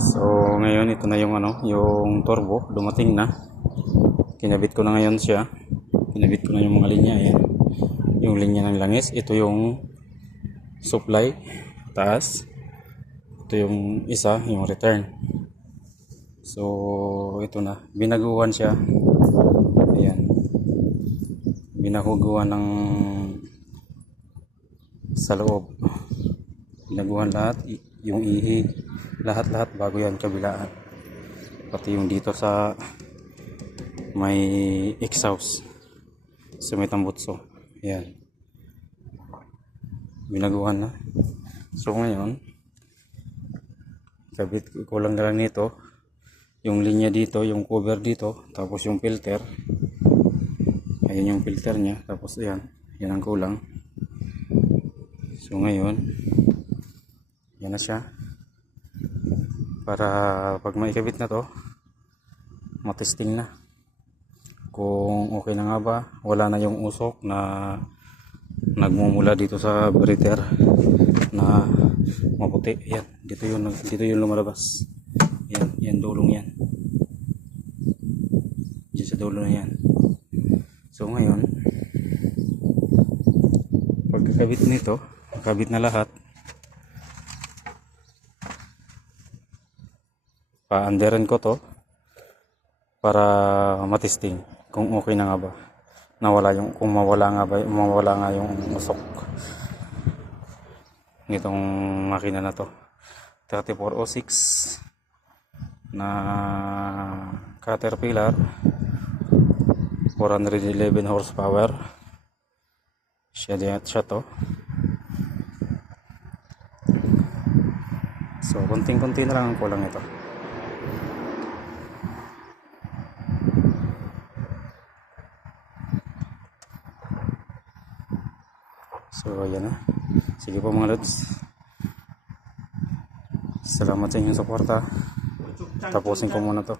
So ngayon ito na yung yung turbo dumating na. Kinabit ko na ngayon siya. Kinabit ko na yung mga linya, ayan. Yung linya ng langis, ito yung supply taas. Ito yung isa, yung return. So ito na, binaguhan siya. Ayan. Binahuguhan ng sa loob. Binaguhan lahat, yung ihi, lahat bago yan kabilaan. Pati yung dito sa may exhaust sa may tambutso. Ayan. Binaguhan na. So ngayon, kabit ko lang na lang nito. Yung linya dito, yung cover dito, tapos yung filter. Ayan yung filter niya. Tapos ayan, yan ang kulang. So ngayon, yan na siya. Para pag maikabit na to, matesting na. Kung okay na nga ba, wala na yung usok na nagmumula dito sa breather na maputi. Ayan, dito yung lumalabas. Yan dulong yan. Diyan sa dulo na yan. So ngayon, pagkakabit nito, nakabit na lahat. Pa-underan ko to para matesting kung okay na nga ba. Kung mawala nga yung usok nitong makina na to. 3406 na Caterpillar, 411 horsepower. Siya to. So konting-konti na lang ang kulang ito. So ayan na. Sige po mga lods. Salamat sa inyong suporta. Tapusin ko muna to.